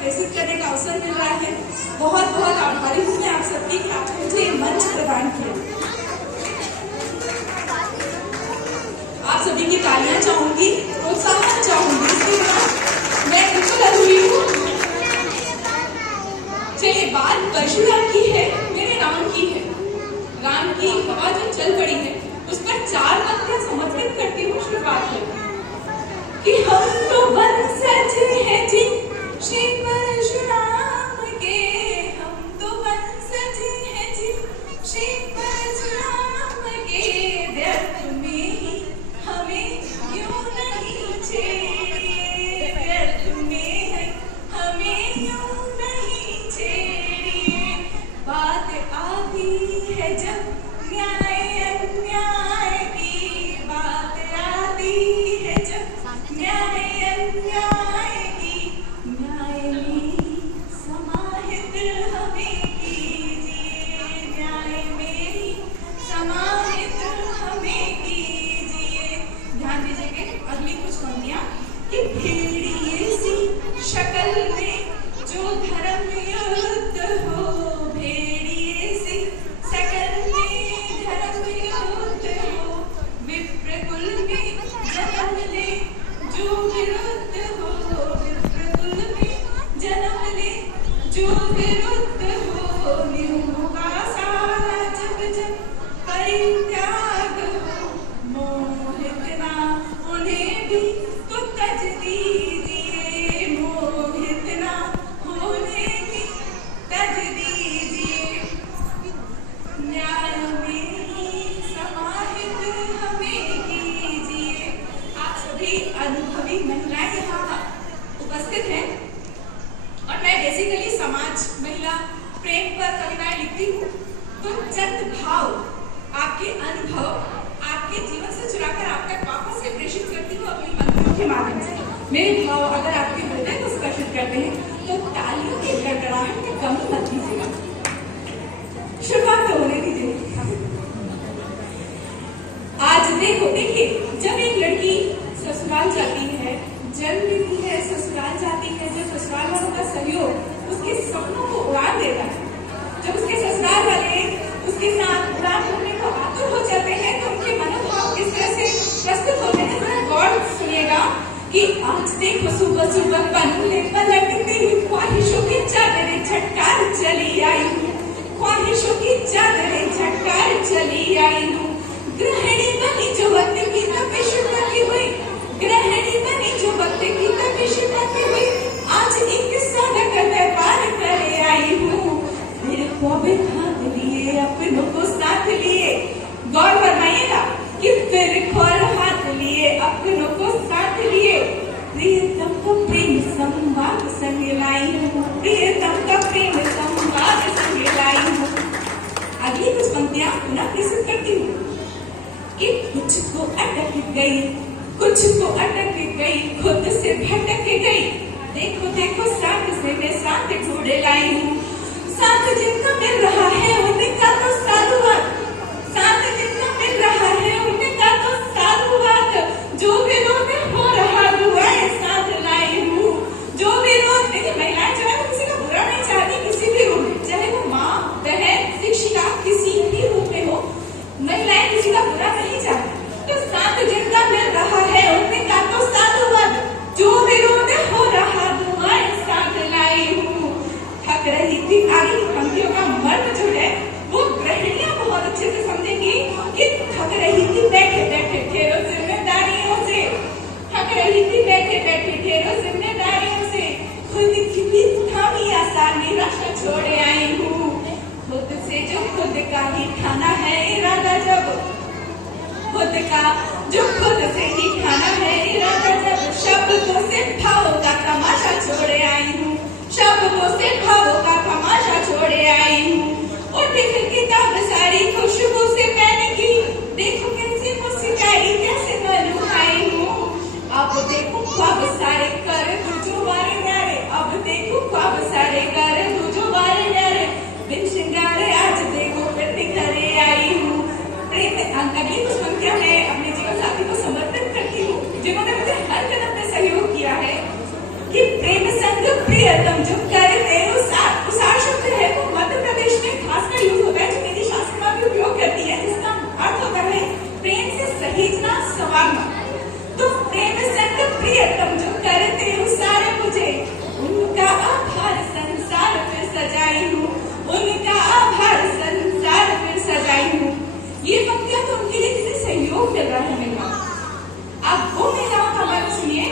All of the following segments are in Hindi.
प्रेषित करने का अवसर मिल रहा है। बहुत बहुत आभारी हूँ मैं आप सबकी कि आपने मुझे ये मंच प्रदान किया। आप सभी की तालियां चाहूंगी, प्रोत्साहन चाहूंगी, इसके बिना मैं बिल्कुल अधूरी हूँ। चलिए, बात परशुराम की है, मेरे राम की है। राम की हवा जो चल पड़ी है उस पर 4 पंक्तियां समर्पित करती हूँ। शुरुआत है कि हम तो वंशज हैं जी श्री परशुराम के, हम तो वंशज हैं जी श्री परशुराम के, व्यर्थ में ही हमें यूं नहीं छेड़िए, व्यर्थ में ही हमें यूं नहीं छेड़िए। बात आती है जब न्याय अन्याय की, बात आती है जब न्याय अन्याय की, न्याय में समाहित हमें कीजिए, न्याय में समाहित हमें कीजिए। ध्यान दीजिएगा अगली कुछ पंक्तियां कि भेड़िए सी शक्ल में जो धर्म युद्ध हो, भेड़िए सी शक्ल में धर्म युद्ध हो, विप्र कुल में जन्म ले जो विरुद्ध हो, विप्र कुल में जन्म ले जो विरुद्ध हो, नियमों का सारा जग जग परित्याग हो, मोहित ना उन्हें भी तो तज दीजिए, मोहित ना उन्हें भी तज दीजिए। न्याय में समाहित हमें कीजिए। आप सभी अनुभवी महिलाएं यहाँ उपस्थित हैं और मैं बेसिकली समाज, महिला, प्रेम पर कविताएं लिखती हूँ। तो चंद भाव, आपके अनुभव, आपके जीवन से चुराकर आप तक वापस से प्रेषित करती हूँ अपनी पंक्तियों के माध्यम से। मेरे भाव अगर आपके हृदय को स्पर्शित करते हैं तो तालियों की गड़गड़ाहट में कमी मत कीजिएगा। शुरुआत तो होने दीजिए। आज देखिए, जब एक लड़की ससुराल जाती है, जन्म लेती है, ससुराल जाती है, जब ससुराल वालों का सहयोग उसके सपनों को उड़ा देता है, जब उसके ससुराल वाले उसके साथ उड़ान भरने को आतुर हो जाते हैं, तो उनके मनोभाव किस तरह से प्रस्तुत होते हैं। जरा गौर सुनिएगा कि आज देखो सुबह सुबह पन्ने पलटती हुई ख्वाहिशों की चादरें झटकार चली आई हूँ, ख्वाहिशों की चादरें झटकार चली आई हूँ। गृहिणी बनी जो वक्त की तपिश करती हुई, गृहिणी बनी जो वक्त की तपिश करती हुई, आज एक सड़क व्यापार करे आई हूँ। मेरे ख्वाबे हाथ लिए, अपनों को साथ लिए, गौर फरमाइएगा कि फिर खोर हाथ लिए, अपनों को साथ लिए, प्रियतम को प्रेम संवाद संग लाई हूँ, प्रियतम का प्रेम संवाद संग लाई हूँ। अगली कुछ पंक्तियां पुनः प्रस्तुत करती हूँ कि कुछ को अटक गई, कुछ को अटक गई, खुद से भटक गई, देखो देखो साथ से मैं साथ ढूंढ लाई हूँ। साथ जिनका मिल रहा है उनका तो साधुवाद, साथ जिनका मिल रहा है उनका तो साधुवाद, जो विरोध हो रहा दुआएं साथ लाई हूँ, जो विरोध। देखिए, महिलाएं जो है वो किसी का बुरा नहीं चाहती, किसी भी रूप में, चाहे वो माँ, बहन, शिक्षिका, किसी भी रूप में हो, महिलाएं किसी का बुरा नहीं चाहती। तो साथ जिनका मिल रहा है उनका तो साधुवाद, जो विरोध हो रहा दुआएं साथ लाई हूँ। थक रही थी, आगे की पंक्तियों का मर्म जो है वो गृहिणियां बहुत अच्छे से समझेंगी कि थक रही थी बैठे बैठे ढेरों जिम्मेदारियों से, थक रही थी बैठे बैठे ढेरों जिम्मेदारियों से, खुद की भी थामी आसान निराशा छोड़े आई हूँ। खुद से जो खुद का ही ठाना है इरादा, जब खुद का जो खुद से ही ठाना है इरादा, जब शब्दों से भावों का तमाशा छोड़े आई हूँ, शब्दों से भावों का तमाशा छोड़े आई हूँ। उठी फिर किताब सारी खुशबू से पहने की, देखो कैसे मुस्कुराई, कैसे मलुभाई हूँ। अब देखो ख्वाब सारे कर जो वारे नारे, अब देखो ख्वाब सारे कर जो वारे नारे, बिन श्रृंगारे आज देखो फिर घरे आई हूँ। प्रेम अगली कुछ पंक्तियां मैं अपने जीवन साथी को समर्पित करती हूँ, जिन्होंने मुझे हर कदम पे सहयोग किया है कि प्रियतम जो करते उसार शब्द है वो मध्य प्रदेश में खासकर यूज होता है, जो नीति शास्त्र में भी उपयोग करती है, जिसका अर्थ होता है प्रेम से सहेजना संवारना। तो प्रेम संग प्रियतम जो करते उसारे मुझे, उनका आभार संसार फिर सजाई हूँ, उनका आभार संसार फिर सजाई हूँ। ये पंक्तियां तो उनके लिए किसी सहयोग मिल रहा है मेरा। आप वो महिलाओं का मन सुनिए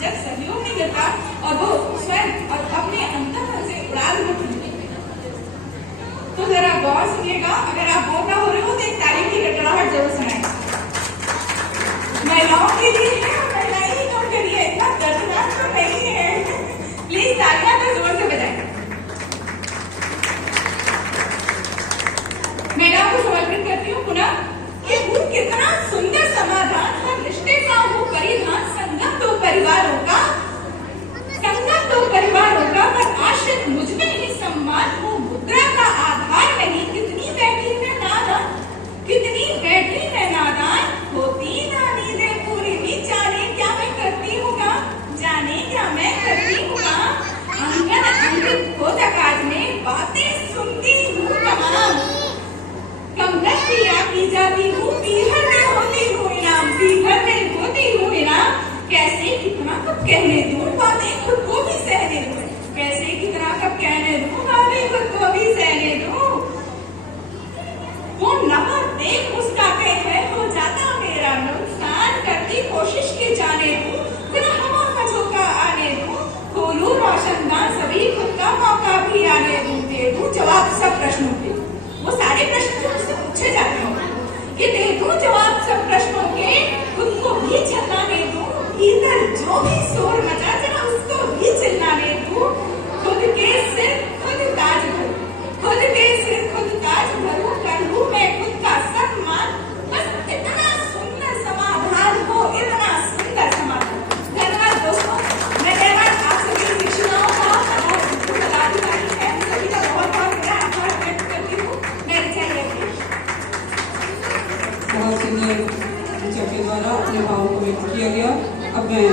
जब सहयोग नहीं मिलता और वो स्वयं और अपने अंतःकरण से उड़ान होती। तो जरा गौर सुनिएगा, अगर आप बोल रहे हो रहे हो तो एक तारीफ की गड़गड़ाहट जरूर सुनाए। महिलाओं के लिए है और महिलाएं ही क्यों करिए, इतना दर्दनाक तो नहीं है। प्लीज तालियां तो जोर से बजाएं। महिलाओं को समर्पित करती हूँ पुनः कि वो कितना सुंदर समाधान हर रिश्ते का हो परिधान, संगम दो परिवारों का, संगम दो परिवारों का, पर आश्रित मुझ में ही सम्मान हो, मुद्रा का आधार नहीं। कितनी बैठी मैं नादान, कितनी बैठी मैं नादान, होती ना नींदे पूरी भी, जाने क्या मैं करती हूँ काम, जाने क्या मैं करती हूँ काम, आंगन अंकित खोजक आज में बातें सुनती हूँ तमाम, कम दस्तिया की जाती हूँ, पीहर में होती हूँ इनाम, पीहर में होती हूँ इनाम, कैसे कितना कब कहने दूँ बातें खुद को भी सहने दूँ, कैसे कितना कब कहने दूँ बातें खुद को भी सहने दूँ। वो नमक देख मुस्काते हैं हो जाता मेरा नुकसान, करती कोशिश की जाने दूँ, बिना हवा का झोंका आने दूँ, खोलूं रोशनदान सभी खुद का मौका भी आने दूँ, दे दूँ जवाब सब प्रश्नों के। वो सारे प्रश्न जो मुझसे पूछे जाते हैं ये दे दूं जवाब सब प्रश्नों के, खुद को भी चिल्लाने दूं, इधर जो भी शोर मचा जरा उसको भी चिल्लाने दूं, खुद के सिर खुद ताज भरूं, खुद के सिर खुद ताज भरूं, कर लूं मैं खुद का सम्मान, बस इतना सुंदर समाधान हो, इतना सुंदर समाधान। धन्यवाद दोस्तों, मैं धन्यवाद आप सभी शिक्षिकाओं का और पदाधिकारी हैं सभी का बहुत बहुत आभार व्यक्त करती हूँ। बहुत सुंदर के द्वारा अपने भावों को व्यक्त किया गया। अब मैं